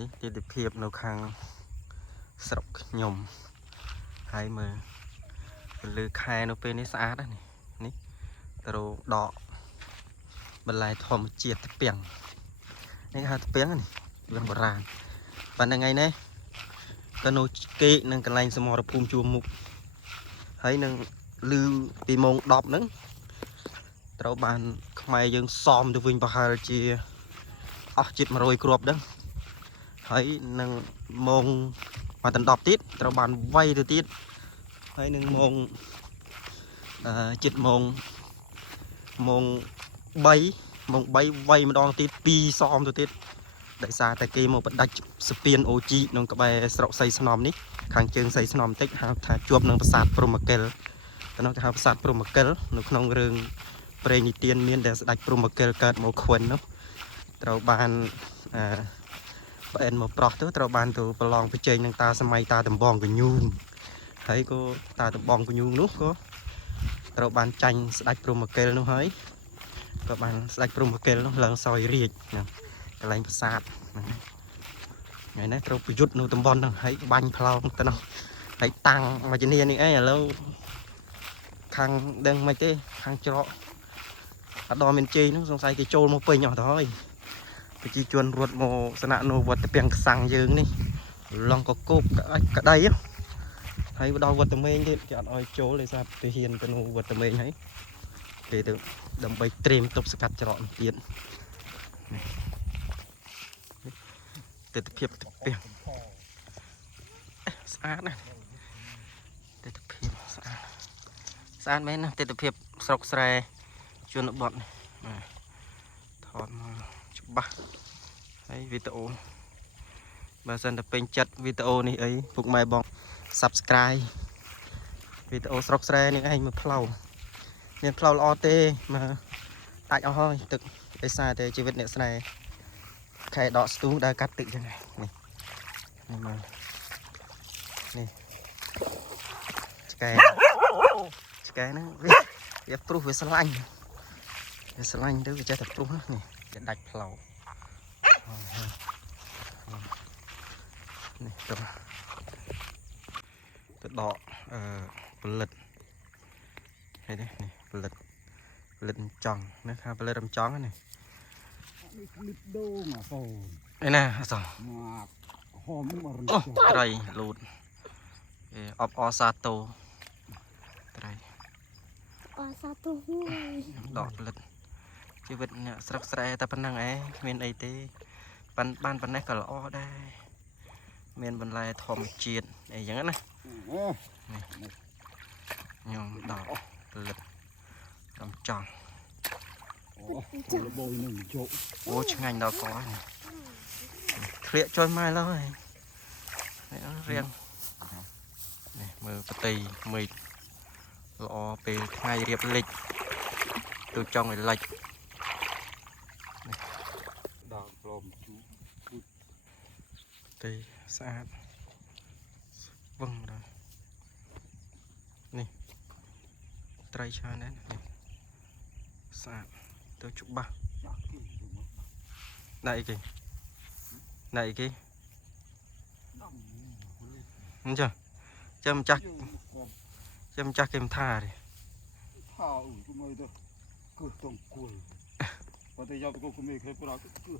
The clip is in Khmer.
នេះទិដ្ឋភាពនៅខាងស្រុកខ្ញុំហើយមើលលើខែនៅពេលនេះស្អាតណាស់នេះទៅដកបន្លែធម្មជាតិថ្ពាំងនេះហៅថ្ពាំងនេះរឿងបុរាណប៉ុន្តែថ្ងៃនេះទៅនៅគេនឹងកន្លែងសមរភូមិជួមមុខហើយនឹងលឺពីម៉ោង 10 ហ្នឹងត្រូវបានខ្មែរយើងសមទៅវិញប្រហែលជាអស់ជិត100គ្រាប់ហ្នឹងហើយនឹងម៉ោងមកដល់ 10 ទៀតត្រូវបានវាយទៅទៀតហើយនឹងម៉ោងជិតម៉ោង 3 វាយម្ដងទៀត2សមទៅទៀតដោយសារតែគេមកបដាច់ស្ពានអូជីក្នុងក្បែរស្រុកសៃស្នំនេះខាងជើងសៃស្នំបន្តិចហៅថាជាប់នឹងប្រាសាទព្រហ្មកិលទៅនោះគេហៅប្រាសាទព្រហ្មកិលនៅក្នុងរឿងព្រេងនិទានមានដែលស្ដេចព្រហ្មកិលកើតមកខ្វិននោះត្រូវបានប្អិនមកប្រោះទៅត្រូវបានទៅប្រឡងប្រជែងនឹងតាសម័យតាដំបងកញូងហើយក៏តាដំបងកញូងនោះក៏ត្រូវបានចាញ់ស្ដេចព្រហ្មកិលនោះហើយក៏បានស្ដេចព្រហ្មកិលនោះឡើងសោយរាជហ្នឹងកន្លែងប្រាសាទហ្នឹងថ្ងៃនេះត្រូវប្រយុទ្ធនៅតំបន់ហ្នឹងហើយបាញ់ផ្លោងទៅនោះហើយតាំងមកជំនាញនេះអីឥឡូវខាងដឹងមិនទេខាងច្រកអត់ដល់មានជ័យនោះសង្ស័យគេចូលមកពេញអស់ទៅហើយប្រជាជនរត់មកស្នាក់នៅវត្តពាំងខ្សាំងយើងនេះឡងក៏គោកក្តីហើយដល់វត្តមេងទៀតគេអត់ឲ្យចូលដោយសារទៅហ៊ានទៅនៅវត្តមេងហើយគេទៅដើម្បីត្រៀមទប់ស្កាត់ច្រកទៀតទិដ្ឋភាពទឹកពាំងស្អាតណាស់ទិដ្ឋភាពស្អាតមែនណាទិដ្ឋភាពស្រុកស្រែជនបទថតមកច្បាស់ហើយវីដេអូបើសិនតែពេញចិត្តវីដេអូនេះអីពុកម៉ែបង Subscribe វីដេអូស្រុកស្រែនេះឯងមើលផ្លូវមានផ្លូវល្អទេមកដាច់អស់ហើយទឹកដោយសារតែជីវិតអ្នកស្រែខែដកស្ទូងដើរកាត់ទឹកចឹងនេះនេះមើលនេះឆ្កែហ្នឹងវាព្រុសវាស្រឡាញ់ទៅវាចេះតែព្រុសនេះវាដាច់ផ្លូវនេះទៅដកផលិតហើយនេះផលិតចង់ណាថាផលិតរំចង់នេះផលិតដូងអាសូនឯណាអសមកហមអូត្រីលូតអបអសាតូត្រីអសាតូដកផលិតជីវិតអ្នកស្រុកស្រែតែប៉ុណ្ណឹងឯងគ្មានអីទេបានប៉ុណ្ណេះក៏ល្អដែរមានបន្លែធម្មជាតិអីចឹងណាខ្ញុំដកផលិតកំចង់អូឆ្ងាញ់ដល់កនេះធ្លាក់ចុយមកឡើយរៀងនេះមើលប្រតិមេឃល្អពេលថ្ងៃរៀបលិចទៅចង់ឲ្យលិចដល់ព្រមទីស្អាតវឹងដល់នេះត្រីច្រើនណាស់នេះស្អាតទៅច្បាស់ណៃគេអញ្ចឹងចាំម្ចាស់គេមិនថាទេថាគួយទៅគឺតងគួយបើតែយកទៅគួយគេប្រើគឺ